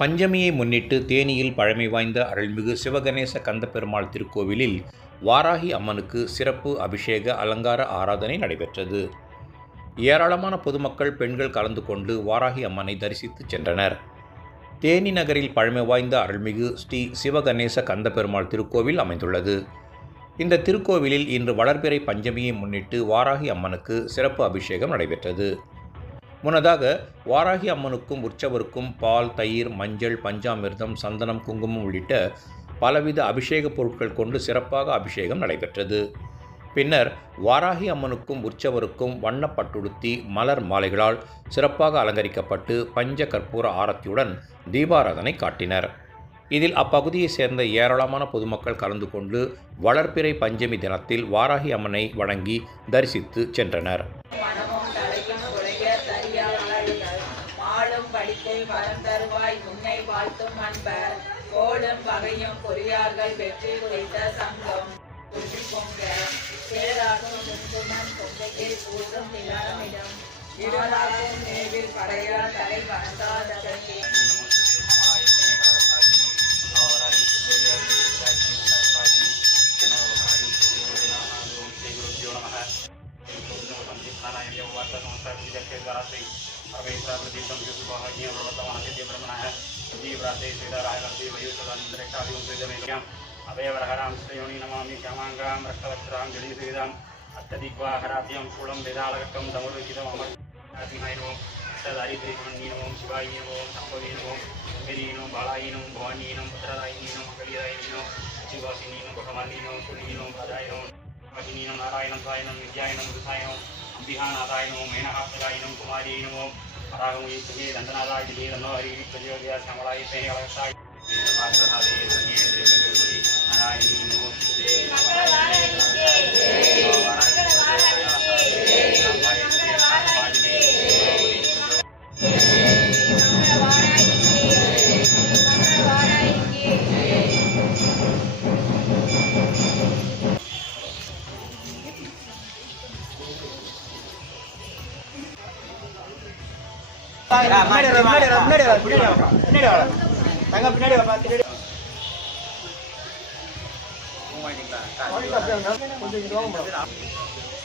பஞ்சமியை முன்னிட்டு தேனியில் பழமை வாய்ந்த அருள்மிகு சிவகணேச கந்தபெருமாள் திருக்கோவிலில் வாராகி அம்மனுக்கு சிறப்பு அபிஷேக அலங்கார ஆராதனை நடைபெற்றது. ஏராளமான பொதுமக்கள், பெண்கள் கலந்து கொண்டு வாராகி அம்மனை தரிசித்து சென்றனர். தேனி நகரில் பழமை வாய்ந்த அருள்மிகு ஸ்ரீ சிவகணேச கந்தபெருமாள் திருக்கோவில் அமைந்துள்ளது. இந்த திருக்கோவிலில் இன்று வளர்பிறை பஞ்சமியை முன்னிட்டு வாராகி அம்மனுக்கு சிறப்பு அபிஷேகம் நடைபெற்றது. முன்னதாக வாராகி அம்மனுக்கும் உற்சவருக்கும் பால், தயிர், மஞ்சள், பஞ்சாமிர்தம், சந்தனம், குங்குமம் உள்ளிட்ட பலவித அபிஷேக பொருட்கள் கொண்டு சிறப்பாக அபிஷேகம் நடைபெற்றது. பின்னர் வாராகி அம்மனுக்கும் உற்சவருக்கும் வண்ணப்பட்டுடுத்தி மலர் மாலைகளால் சிறப்பாக அலங்கரிக்கப்பட்டு பஞ்ச கற்பூர ஆரத்தியுடன் தீபாராதனை காட்டினர். இதில் அப்பகுதியை சேர்ந்த ஏராளமான பொதுமக்கள் கலந்து கொண்டு வளர்பிறை பஞ்சமி தினத்தில் வாராகி அம்மனை வணங்கி தரிசித்து சென்றனர். பகையும் பொறியார்கள் வெற்றி குறித்த சங்கம் பொங்க சேராகும் முன்குமன் பொங்கையை கூட்டும் நிலமிடம் இடராகும் நேவில் படையா தலை வந்தாதகி अभयवरहरां श्रेयोनि नमामि क्षमांगां रक्तवस्त्रां जलिश्रीदां अत्यधिक्वाहराभ्यां शूलं वेदालकं दमरुचितम् अमरनाय नमो सदारिद्रिमण्ये नमो शिवाय नमो संभवे नमो हरि नमो बालाय नमो भवानी नमो पुत्रदायिनी नमो कलिदायिनी नमो शिवासिनी नमो भगवानी नमो सुनी नमो भद्राय नमो वाहिनी नमो नारायणं साय नमो विद्याय नमो दुसाय नमो अंबिकानाथाय नमो मेनहासदाय नमो कुमारी नमो परागमये तुगे दंडनाथाय दिले दन्नो हरि प्रजोदया श्यामलाय तेहवसाय கொஞ்சம்